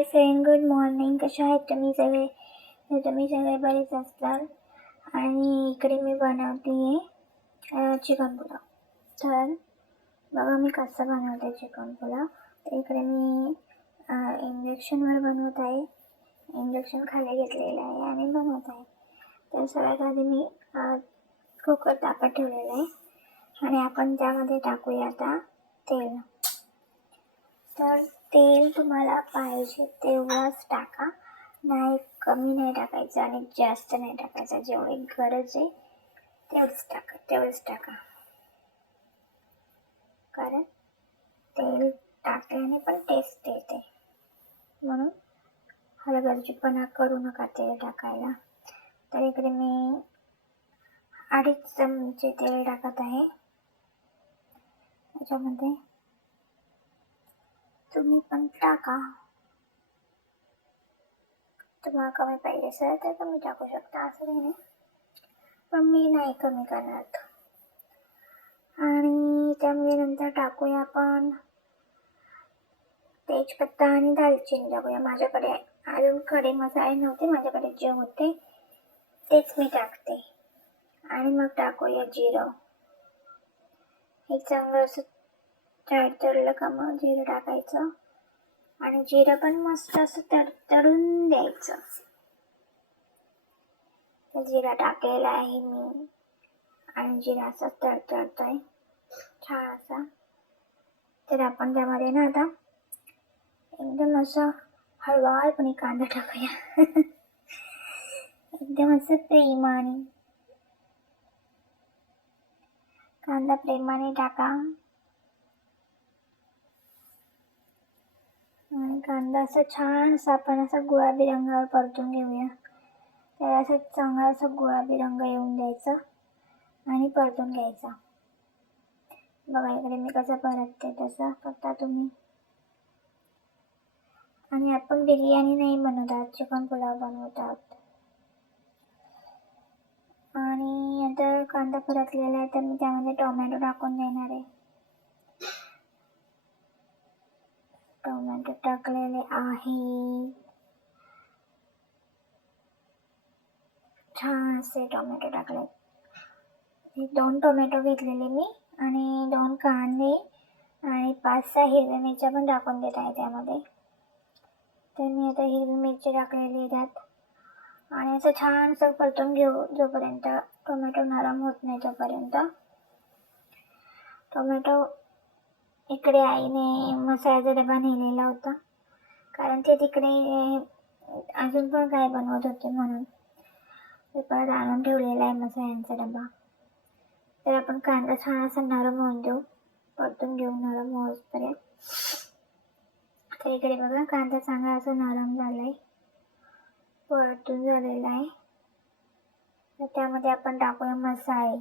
Hi friend good morning कशा आहेत तुम्ही सगळे? तुम्ही सगळे बरेच असताल आणि इकडे मी बनवते आहे चिकन पुलाव. तर बघा मी कसं बनवते चिकन पुलाव. तर इकडे मी इंजेक्शनवर बनवत आहे. इंजेक्शन खाली घेतलेलं आहे आणि बनवत आहे. तर सगळ्यात आधी मी कुकर तापत ठेवलेलं आहे. आणि आपण त्यामध्ये टाकूया आता तेल. तर तेल तुम्हाला पाहिजे तेवढंच टाका. नाही कमी नाही टाकायचं आणि जास्त नाही टाकायचं. जेवढी गरज आहे तेवढंच टाका तेवढंच टाका. कारण तेल टाकल्याने पण टेस्ट येते. म्हणून हलगर्जीपणा करू नका तेल टाकायला. तर इकडे मी अडीच चमचे तेल टाकत आहे. त्याच्यामध्ये तुम्ही पण टाका. तुम्हाला कमी पाहिजे असेल तर कमी टाकू शकता असं काही नाही. पण मी नाही कमी करणार आणि त्यामध्ये नंतर टाकूया आपण तेजपत्ता आणि दालचिनी टाकूया. माझ्याकडे अजून खडे मसाले नव्हते माझ्याकडे जे होते तेच मी टाकते. आणि मग टाकूया जिरं. हे चांगलं असं तडतडलं का मग जिरं टाकायचं? आणि जिरं पण मस्त असं तडतडून द्यायचं. तर जिरा टाकलेला आहे मी. आणि जिरा असा तडतडतोय छान असा. तर आपण त्यामध्ये ना आता एकदम असं हळवारपणे कांदा टाकूया. एकदम असं प्रेमाने. कांदा प्रेमाने टाका. आणि कांदा असा छान असा आपण असा गुलाबी रंगावर परतून घेऊया. त्याला असं चांगला असा गुलाबी रंग येऊन द्यायचा आणि परतून घ्यायचा. बघा इकडे मी कसं परतते तसं. करता तुम्ही आणि आपण बिर्याणी नाही बनवतात चिकन पुलाव बनवतात आणि आता कांदा परतलेला आहे तर मी त्यामध्ये टोमॅटो टाकून देणार आहे. टोमॅटो टाकलेले आहे. छान असे टोमॅटो टाकले. हे दोन टोमॅटो घेतलेले मी आणि दोन कांदे आणि पाच सहा हिरव्या मिरच्या पण टाकून देत आहे त्यामध्ये. तर मी आता हिरवी मिरची टाकलेली त्यात. आणि असं छान असं परतून घेऊ जोपर्यंत टोमॅटो नरम होत नाही तोपर्यंत. टोमॅटो इकडे आईने मसाल्याचा डबा नेलेला होता. कारण ते तिकडे अजून पण काय बनवत होते म्हणून. परत आणून ठेवलेला आहे मसाल्यांचा डबा. तर आपण कांदा छान असा नरम होऊन देऊ. परतून घेऊ नरम होईपर्यंत तर इकडे बघा कांदा चांगला असा नरम झाला आहे परतून झालेला आहे. तर त्यामध्ये आपण टाकूया मसाले.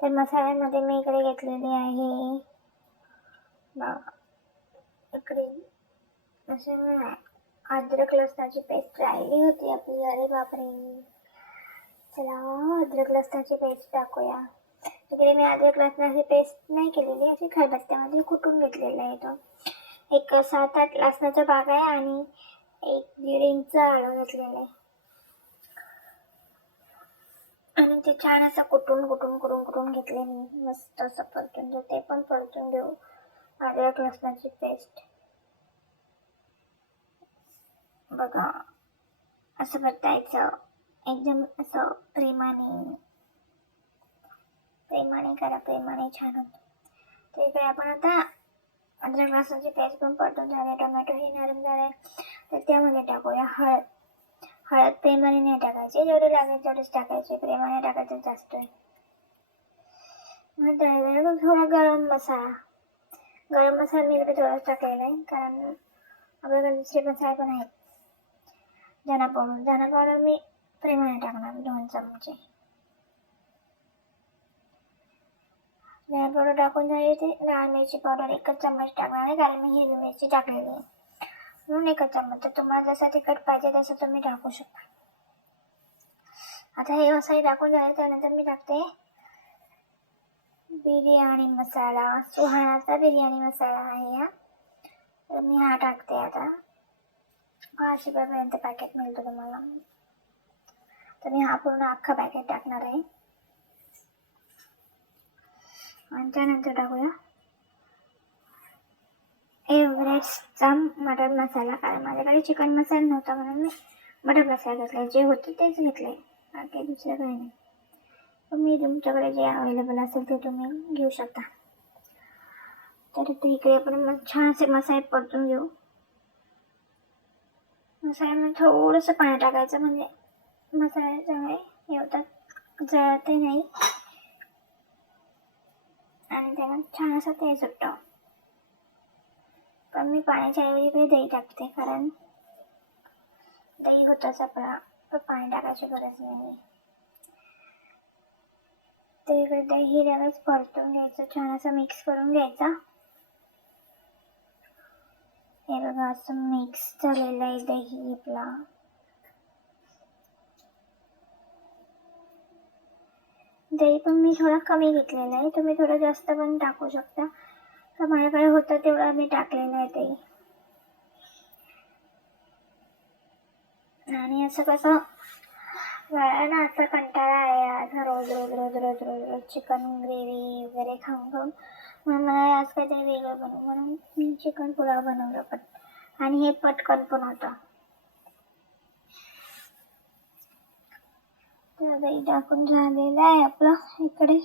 तर मसाल्यामध्ये मी इकडे घेतलेले आहे इकडे. असे अद्रक लसणाची पेस्ट राहिली होती आपली. अरे बापरे. चला अद्रक लसणाची पेस्ट टाकूया. इकडे मी अद्रक लसणाची पेस्ट नाही केलेली अशी खलबत्त्यामध्ये कुटून घेतलेला आहे तो. एक सात आठ लसणाचा बाग आहे आणि एक दीड इंच आळं घेतलेला आहे. आणि ते छान असं कुटून कुटून कुटून कुटून घेतले मी. मस्त असं परतून ते पण परतून घेऊ अद्रक लसणाची पेस्ट बघा असं परतायचं एकदम असं प्रेमाने प्रेमाने करा प्रेमाने छान होतं तर इकडे आपण आता अद्रक लसणाची पेस्ट पण परतून झाले टोमॅटो हे नरम झाले तर त्यामध्ये टाकूया हळद हळद प्रेमाने नाही टाकायची जेवढे लागेल तेवढेच टाकायचे प्रेमाने टाकायचं जास्त आहे मग थोडा गरम मसाला गरम मसाला मी इकडे थोडाच टाकलेला आहे कारण आपल्याकडे दुसरे मसाले पण आहेत. धना पावडर धना पावडर मी प्रेमाने टाकणार दोन चमचे. धना पावडर टाकून झाली ते लाल मिरची पावडर एकच चम्मच टाकणार आहे कारण मी हिरवी मिरची टाकलेली आहे. म्हणून एकच चम्मच तर तुम्हाला जसं तिखट पाहिजे तसं तुम्ही टाकू शकता. आता हे मसाले टाकून झाले त्यानंतर मी टाकते बिर्याणी मसाला सुहाणाचा बिर्याणी मसाला आहे हा. तर मी हा टाकते आता. पाचशे रुपयापर्यंत पॅकेट मिळतो तुम्हाला. तर मी हा पूर्ण अख्खा पॅकेट टाकणार आहे. आणि त्यानंतर टाकूया. एव्हरेस्टचा मटन मसाला. कारण माझ्याकडे चिकन मसाला नव्हता म्हणून मी मटन मसाला घेतला जे होतं तेच घेतले बाकी दुसरं काही नाही. पण मी तुमच्याकडे जे अवेलेबल असेल ते तुम्ही घेऊ शकता. तर ते इकडे आपण मग छान असे मसाले परतून घेऊ. मसाल्यामध्ये थोडंसं पाणी टाकायचं म्हणजे मसाले चांगले हे होतात जळते नाही. आणि त्याला छान असं ते सुटतं. पण मी पाण्याच्या ऐवजी काही दही टाकते कारण दही होतच आपला पण पाणी टाकायची गरज नाही. ते इकडे दही हिऱ्यालाच परतून घ्यायचं. छान असं मिक्स करून घ्यायचा. हे बघा असं मिक्स झालेलं आहे दही आपला. दही पण मी थोडा कमी घेतलेला आहे. तुम्ही थोडं जास्त पण टाकू शकता. तर माझ्याकडे होतं तेवढं मी टाकलेलं आहे दही. आणि असं कसं मला ना असं कंटाळा आहे आज. रोज रोज रोज रोज रोज रोज चिकन ग्रेव्ही वगैरे खाऊन खाऊन. म्हणून मला आज काहीतरी वेगळं बनवू म्हणून मी चिकन पुलाव बनवलं पण. आणि हे पटकन पण होतं. दही टाकून झालेलं आहे आपलं इकडे.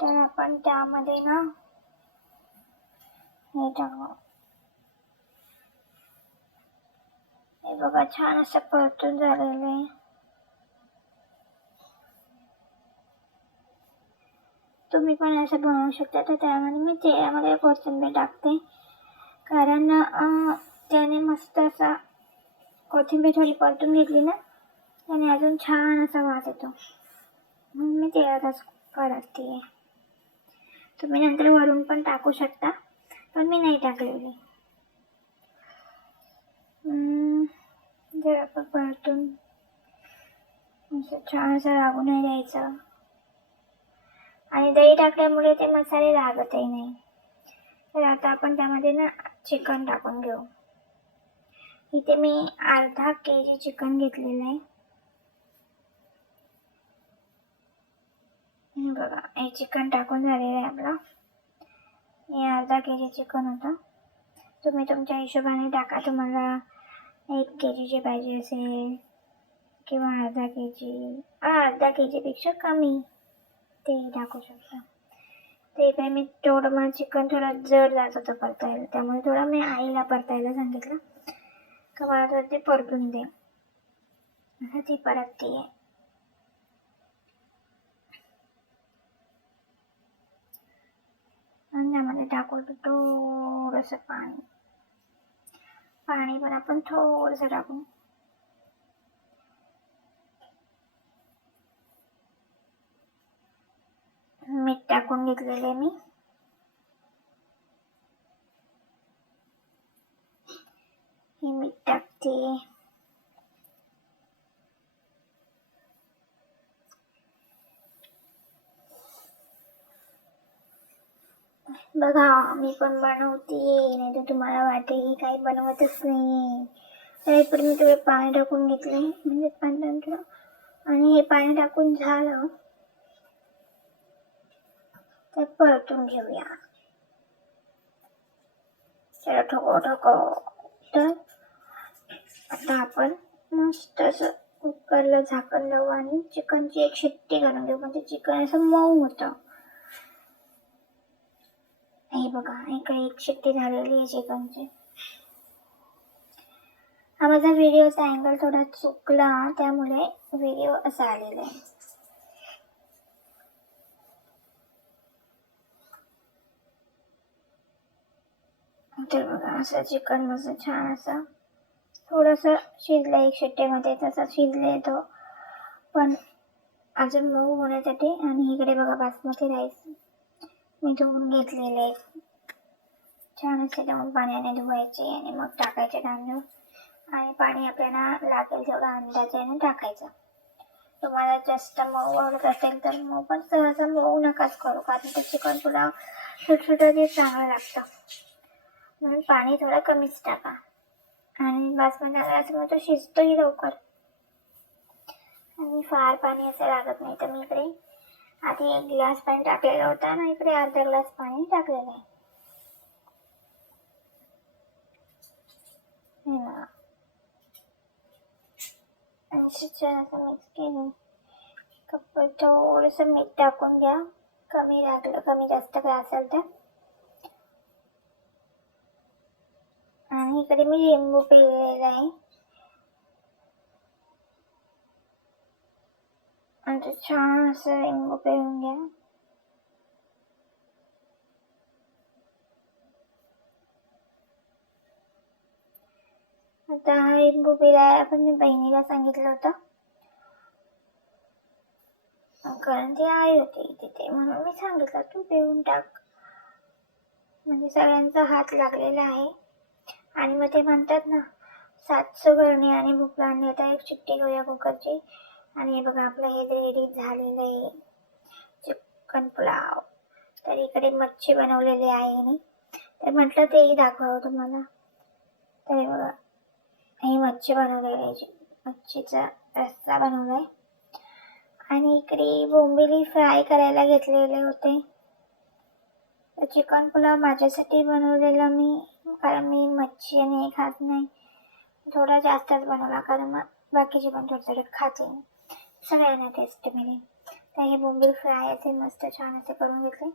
तर आपण त्यामध्ये ना हे टाकू. हे बघा छान असं परतून झालेलं आहे. तुम्ही पण असं बनवू शकता. तर त्यामध्ये मी तेलामध्ये कोथिंबीर टाकते. कारण त्याने मस्त असा कोथिंबीर थोडी परतून घेतली ना त्याने अजून छान असा वास येतो. म्हणून मी तेलातच करते तुम्ही नंतर वरून पण टाकू शकता पण मी नाही टाकलेली. परतून असं छान असं लागू नाही द्यायचं. आणि दही टाकल्यामुळे ते मसाले लागतही नाही. तर आता आपण त्यामध्ये ना चिकन टाकून घेऊ. इथे मी अर्धा के जी चिकन घेतलेलं आहे. बघा हे चिकन टाकून झालेलं आहे आपलं. हे अर्धा के जी चिकन होतं. तुम्ही तुमच्या हिशोबाने टाका. तुम्हाला एक के जीचे पाहिजे असेल किंवा अर्धा के जी अर्धा के जीपेक्षा कमी. ते टाकू शकता. ते काय मी थोडं मला चिकन थोडं जड जात होतं परतायला. त्यामुळे थोडं मी आईला परतायला सांगितलं. का मला तर ते परतून दे. असं ती परतते. आहे आणि त्यामध्ये टाकू थोडंसं पाणी. पाणी पण आपण थोडंसं टाकू. मीठ टाकून घेतलेले मी हे मीठ टाकते बघा मी पण बनवते नाही तर तुम्हाला वाटेल की काही बनवतच नाही तर इकडे मी थोडं पाणी टाकून घेतले म्हणजे पाणी टाकलं आणि हे पाणी टाकून झालं. तर परतून घेऊया. त्याला ठोको ठोको. तर आता आपण मस्त असं कुकरला झाकण लावू आणि चिकनची एक शिट्टी करून घेऊ. म्हणजे चिकन असं मऊ होतं. हे बघा इकडे एक शिट्टी झालेली आहे चिकनची. हा माझा व्हिडिओचा अँगल थोडा चुकला त्यामुळे व्हिडिओ असा आलेला आहे. तर बघा असं चिकन मस्त छान असं. थोडंसं शिजलं एक शिट्टीमध्ये तसं शिजले तो. पण अजून मऊ होण्यासाठी आणि इकडे बघा बासमती राईस मी धुवून घेतलेले छान असे दोन पाण्याने धुवायचे आणि मग टाकायचे तांदूळ आणि पाणी आपल्याला लागेल तेवढा अंदाजाने टाकायचं. तुम्हाला जास्त मऊ आवडत असेल तर मऊ पण सहसा मऊ नकाच करू कारण ते चिकन पुलाव सुटसुट ते चांगलं लागतं. म्हणून पाणी थोडं कमीच टाका. आणि बासमती तांदळाच्यामुळे तो शिजतोही लवकर. आणि फार पाणी असं लागत नाही तर मी इकडे आधी एक ग्लास पाणी टाकलेला होता आणि इकडे अर्धा ग्लास पाणी टाकलेलं आहे. ना. छान असं मिक्स केलं. कप थोडंसं मीठ टाकून घ्या. कमी लागलं कमी जास्त काय असेल तर. आणि इकडे मी लिंबू पिळलेला आहे. आणि ते छान असं लिंबू पिळून घ्या आता हा लिंबू पिळायला पण मी बहिणीला सांगितलं होतं कारण ती आई होती तिथे म्हणून मी सांगितलं तू पिळून टाक म्हणजे सगळ्यांचा हात लागलेला आहे आणि मग ते म्हणतात ना सातशे घरणी आणि भूक आता एक चिट्टी घेऊया कुकरची आणि हे बघा आपलं हे रेडी झालेलं आहे चिकन पुलाव. तर इकडे मच्छी बनवलेली आहे मी तर म्हटलं तेही दाखवावं तुम्हाला. तर हे बघा हे मच्छी बनवलेली आहे. मच्छीचा रस्सा बनवला आहे आणि इकडे बोंबिली फ्राय करायला घेतलेले होते. तर चिकन पुलाव माझ्यासाठी बनवलेला मी कारण मी मच्छी आणि हे खात नाही. थोडा जास्तच बनवला कारण मग बाकीचे पण थोडं थोडं खाते सगळ्यांना टेस्ट मिळेल. तर हे बोंबील फ्राय असे मस्त छान असे करून घेतले.